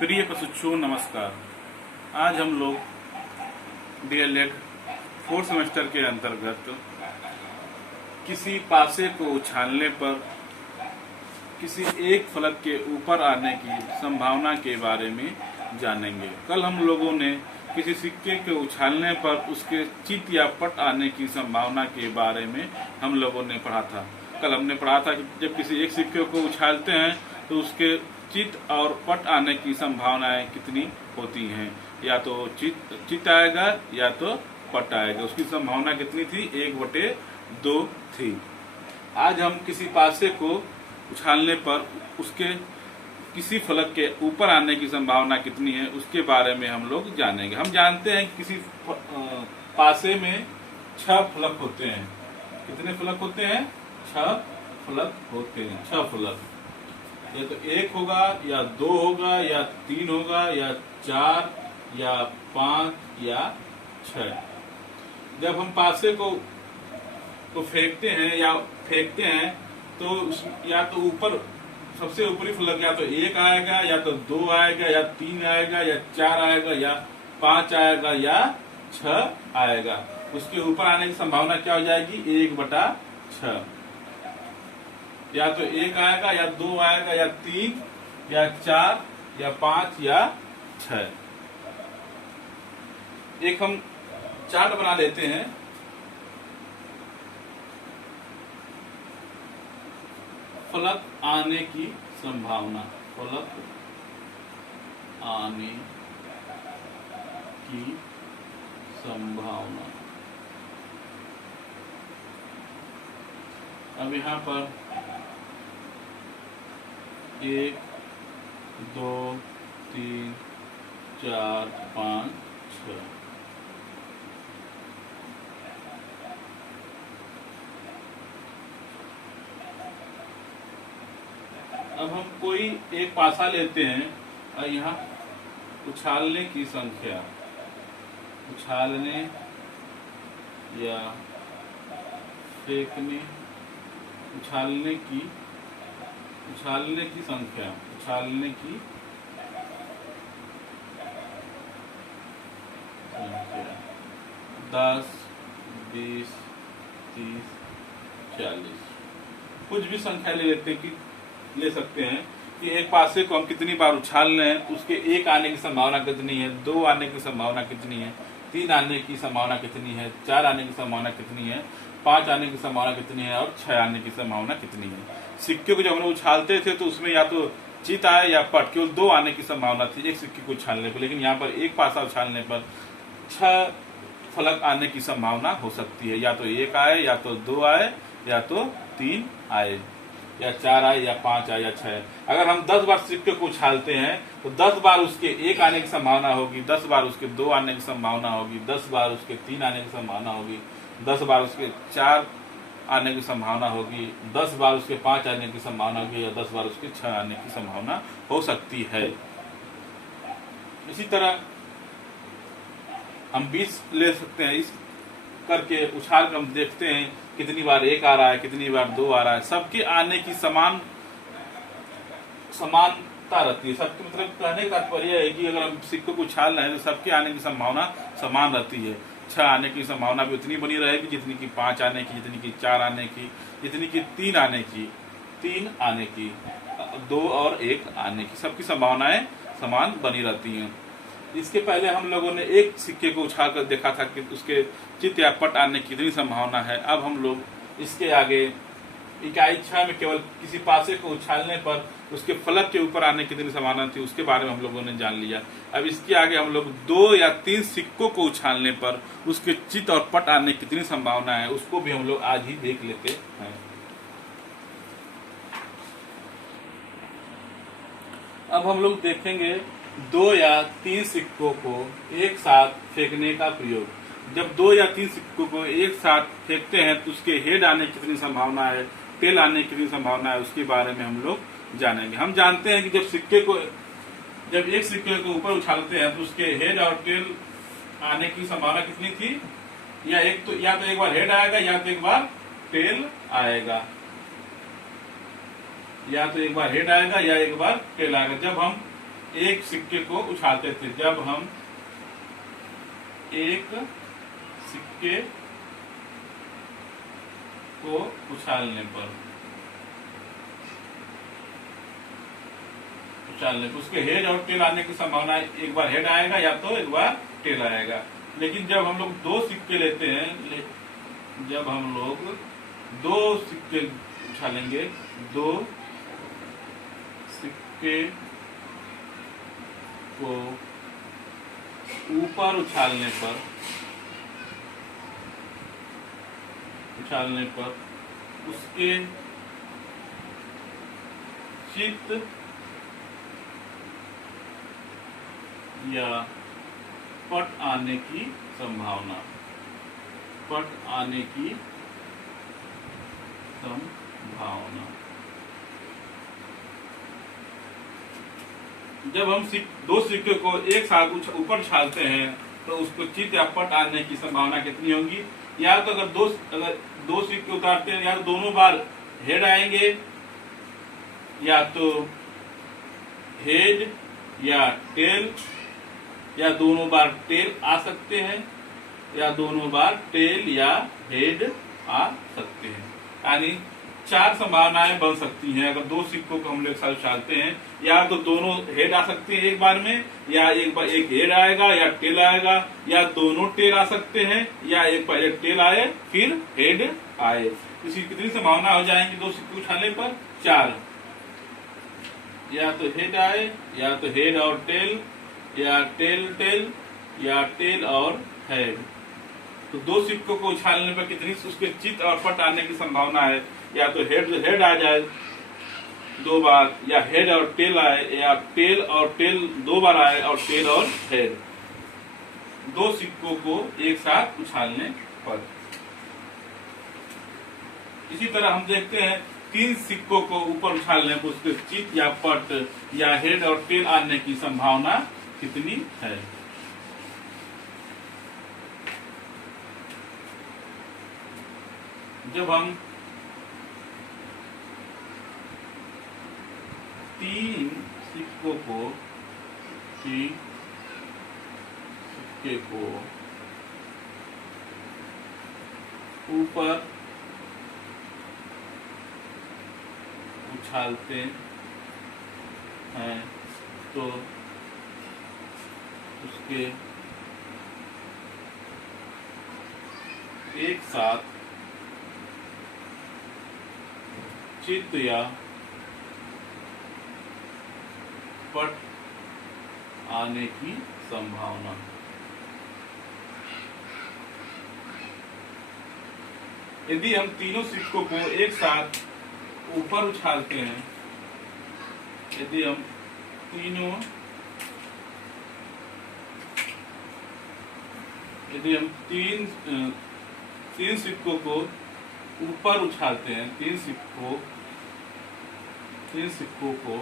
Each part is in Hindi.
प्रिय प्रशिक्षुओं नमस्कार। आज हम लोग डीएलएड 4th सेमेस्टर के अंतर्गत किसी पासे को उछालने पर किसी एक फलक के ऊपर आने की संभावना के बारे में जानेंगे। कल हम लोगों ने किसी सिक्के के उछालने पर उसके चित या पट आने की संभावना के बारे में हम लोगों ने पढ़ा था। कल हमने पढ़ा था कि जब किसी एक सिक्के को उछालते हैं तो उसके चित और पट आने की संभावनाएं कितनी होती हैं। या तो चित आएगा या तो पट आएगा। उसकी संभावना कितनी थी? 1/2 थी। आज हम किसी पासे को उछालने पर उसके किसी फलक के ऊपर आने की संभावना कितनी है उसके बारे में हम लोग जानेंगे। हम जानते हैं कि किसी पासे में 6 फलक होते हैं। कितने फलक होते हैं? 6 फलक होते हैं। 6 फलक, या तो 1 होगा या 2 होगा या 3 होगा या 4 या 5 या 6। जब हम पासे को फेंकते हैं तो या तो ऊपर सबसे ऊपरी फलक या तो 1 आएगा या तो 2 आएगा या 3 आएगा या 4 आएगा या 5 आएगा या 6 आएगा। उसके ऊपर आने की संभावना क्या हो जाएगी? 1/6। या तो 1 आएगा या 2 आएगा या 3 या 4 या 5 या 6। एक हम चार्ट बना लेते हैं। फलक आने की संभावना, फलक आने की संभावना। अब यहाँ पर 1 2 3 4 5 6। अब हम कोई एक पासा लेते हैं और यहाँ उछालने की संख्या, उछालने या फेंकने, उछालने की संख्या, उछालने की संख्या 10 20 30 40। कुछ भी संख्या ले सकते हैं कि एक पासे को हम कितनी बार उछाल रहे हैं, उसके 1 आने की संभावना कितनी है, 2 आने की संभावना कितनी है, 3 आने की संभावना कितनी है, 4 आने की संभावना कितनी है, 5 आने की संभावना कितनी है और 6 आने की संभावना कितनी है। सिक्के को जब हम उछालते थे तो उसमें या तो चित आए या पट, केवल 2 आने की संभावना थी एक सिक्के को उछालने पर। लेकिन यहाँ पर एक पासा उछालने पर 6 फलक आने की संभावना हो सकती है। या तो 1 आए या तो 2 आए या तो 3 आए या 4 आए या 5 आए या 6। अगर हम 10 बार सिक्के को उछालते हैं तो 10 बार उसके 1 आने की संभावना होगी, 10 बार उसके 2 आने की संभावना होगी, 10 बार उसके 3 आने की संभावना होगी, 10 बार उसके 4 आने की संभावना होगी, 10 बार उसके 5 आने की संभावना होगी या 10 बार उसके 6 आने की संभावना हो सकती है। इसी तरह हम 20 ले सकते हैं। इस करके उछाल कर हम देखते हैं कितनी बार 1 आ रहा है, कितनी बार 2 आ रहा है। सबके आने की समानता रहती है। सबके मतलब कहने का तात्पर्य है कि अगर हम सिक्कों को उछाल रहे हैं तो सबके आने की संभावना समान रहती है। 6 आने की संभावना भी उतनी बनी रहेगी जितनी की 5 आने की, जितनी की 4 आने की, जितनी की 3 आने की, 2 और 1 आने की। सबकी संभावनाएं समान बनी रहती हैं। इसके पहले हम लोगों ने एक सिक्के को उछाल कर देखा था कि उसके चित या पट आने की कितनी संभावना है। अब हम लोग इसके आगे इकाई 6 में केवल किसी पासे को उछालने पर उसके फलक के ऊपर आने की कितनी संभावना थी उसके बारे में हम लोगों ने जान लिया। अब इसके आगे हम लोग 2 या 3 सिक्कों को उछालने पर उसके चित और पट आने की कितनी संभावना है उसको भी हम लोग आज ही देख लेते हैं। अब हम लोग देखेंगे 2 या 3 सिक्कों को एक साथ फेंकने का प्रयोग। जब 2 या 3 सिक्कों को एक साथ फेंकते हैं तो उसके हेड आने की कितनी संभावना है, टेल आने की कितनी संभावना है उसके बारे में हम लोग जानेंगे। हम जानते हैं कि जब एक सिक्के को ऊपर उछालते हैं तो उसके हेड और टेल आने की संभावना कितनी थी? या तो एक बार हेड आएगा या तो एक बार टेल आएगा। या तो एक बार हेड आएगा या एक बार टेल आएगा। जब हम एक सिक्के को उछालते थे। जब हम एक सिक्के को उछालने पर उसके हेड और टेल आने की संभावना, एक बार हेड आएगा या तो एक बार टेल आएगा। लेकिन जब हम लोग दो सिक्के लेते हैं, जब हम लोग दो सिक्के उछालेंगे, दो सिक्के को ऊपर उछालने पर उसके चित्त या पट आने की संभावना, जब हम दो सिक्के को एक साथ ऊपर उछालते हैं तो उसको चित्त या पट आने की संभावना कितनी होगी? या तो अगर दो सिक्के उतारते हैं, या तो दोनों बार हेड आएंगे, या तो हेड या टेल, या दोनों बार टेल आ सकते हैं, या दोनों बार टेल या हेड आ सकते हैं। यानी चार संभावनाएं बन सकती हैं अगर दो सिक्कों को हम लोग साथ उछालते हैं। या तो दोनों हेड आ सकते हैं एक बार में, या एक हेड आएगा या टेल आएगा, या दोनों टेल आ सकते हैं, या एक पहले टेल आए फिर हेड आए। इसकी कितनी संभावना हो जाएंगी दो सिक्के उछालने पर? चार। या तो हेड आए, या तो हेड और टेल, या टेल, या टेल और हेड। तो दो सिक्कों को उछालने पर कितनी उसके चित्त और पट आने की संभावना है? या तो हेड आ जाए दो बार, या हेड और टेल आए, या टेल और टेल दो बार आए, और टेल और हेड, दो सिक्कों को एक साथ उछालने पर। इसी तरह हम देखते हैं तीन सिक्कों को ऊपर उछालने पर उसके चित्त या पट या हेड और टेल आने की संभावना कितनी है? जब हम तीन सिक्के को ऊपर उछालते हैं तो उसके एक साथ चित्त या पट आने की संभावना। यदि हम तीनों सिक्कों को एक साथ ऊपर उछालते हैं, यदि हम तीन सिक्कों को ऊपर उछालते हैं, तीन सिक्कों को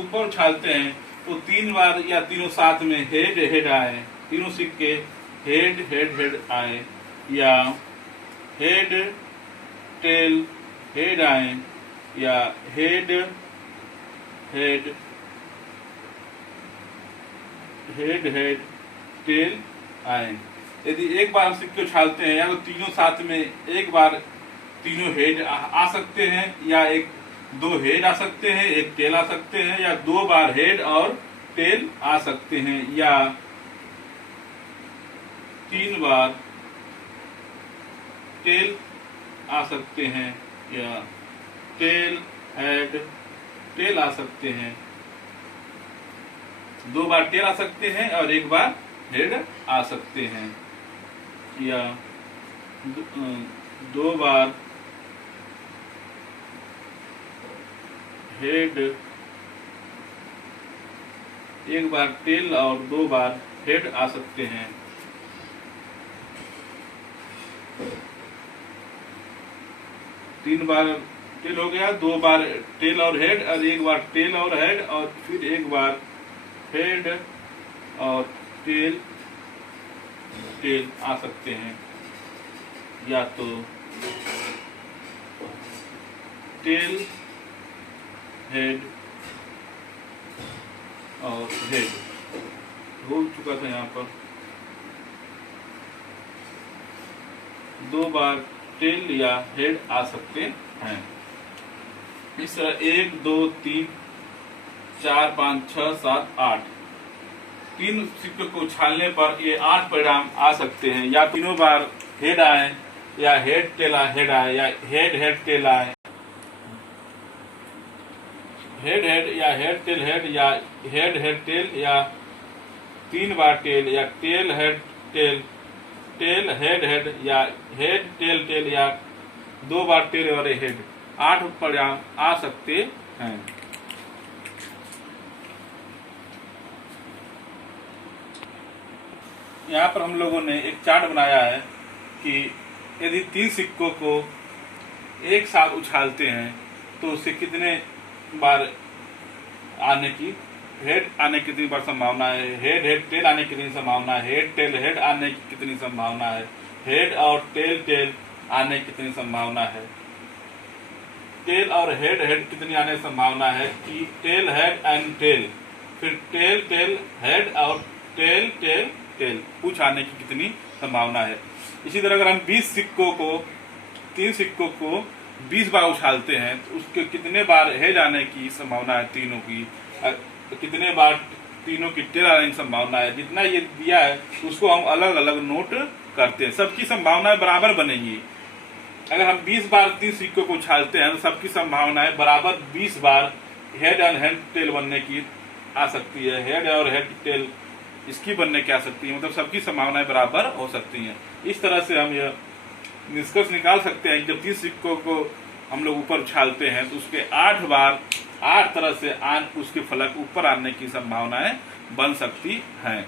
ऊपर उछालते हैं तो तीन बार या तीनों साथ में हेड आए, तीनों सिक्के हेड आए, या हेड टेल हेड आए, या हेड टेल आए। यदि एक बार हम सिक्के उछालते हैं, या तो तीनों साथ में एक बार तीनों हेड आ सकते हैं, या दो हेड आ सकते हैं, एक टेल आ सकते हैं, या दो बार हेड और टेल आ सकते हैं, या तीन बार टेल आ सकते हैं, या टेल हेड टेल आ सकते हैं, दो बार टेल आ सकते हैं और एक बार हेड आ सकते हैं, या दो बार हेड, एक बार टेल और दो बार हेड आ सकते हैं। तीन बार टेल हो गया, दो बार टेल और हेड, और एक बार टेल और हेड, और फिर एक बार हेड और टेल आ सकते हैं, या तो टेल, हेड और हेड हो चुका था। यहाँ पर 2 बार टेल या हेड आ सकते हैं। इस तरह 1 2 3 4 5 6 7 8 3 सिक्कों को उछालने पर ये 8 परिणाम आ सकते हैं। या तीनों बार हेड आए, या हेड टेल हेड आए, या हेड हेड टेल आए, हेड हेड या हेड टेल हेड, या हेड हेड टेल, या 3 बार टेल, या tail head tail, tail head head, या हेड टेल टेल, या 2 बार टेल और हेड। 8 परिणाम आ सकते हैं। यहाँ पर हम लोगों ने एक चार्ट बनाया है कि यदि 3 सिक्कों को एक साथ उछालते हैं तो उससे कितने बार आने की, हेड आने की कितनी बार संभावना है, हेड हेड टेल आने की कितनी संभावना है, हेड टेल हेड आने की कितनी संभावना है, हेड और टेल टेल आने की कितनी संभावना है, टेल और हेड हेड कितनी आने की संभावना है, कि टेल हेड एंड टेल, फिर टेल टेल हेड और टेल टेल टेल कुछ आने की कितनी संभावना है। इसी तरह अगर हम 20 सिक्कों को, 3 सिक्कों को 20 बार उछालते हैं तो उसके कितने बार हेड आने की संभावना है तीनों की, कितने बार तीनों की टेल आने की संभावना है। जितना ये दिया है उसको हम अलग अलग नोट करते हैं। सबकी संभावनाएं बराबर बनेंगी। अगर हम 20 बार 3 सिक्कों को उछालते हैं तो सबकी संभावनाएं बराबर 20 बार हेड एंड हेड टेल बनने की आ सकती है, हेड और हेड टेल इसकी बनने की आ सकती है। मतलब सबकी संभावनाएं बराबर हो सकती हैं। इस तरह से हम यह निष्कर्ष निकाल सकते हैं कि जब 30 सिक्कों को हम लोग ऊपर उछालते हैं तो उसके 8 बार 8 तरह से उसके फलक ऊपर आने की संभावनाएं बन सकती हैं।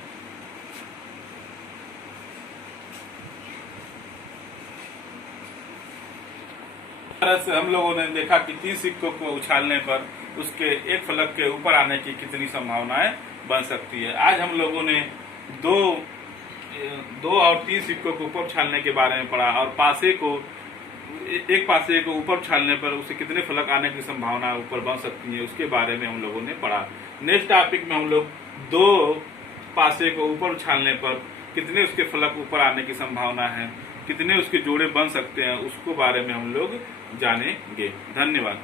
इस तरह से हम लोगों ने देखा कि 30 सिक्कों को उछालने पर उसके एक फलक के ऊपर आने की कितनी संभावनाएं बन सकती है। आज हम लोगों ने दो और 3 सिक्कों को ऊपर उछालने के बारे में पढ़ा, और पासे को, एक पासे को ऊपर उछालने पर उसे कितने फलक आने की संभावना ऊपर बन सकती है उसके बारे में हम लोगों ने पढ़ा। नेक्स्ट टॉपिक में हम लोग 2 पासे को ऊपर उछालने पर कितने उसके फलक ऊपर आने की संभावना है, कितने उसके जोड़े बन सकते हैं, उसको बारे में हम लोग जानेंगे। धन्यवाद।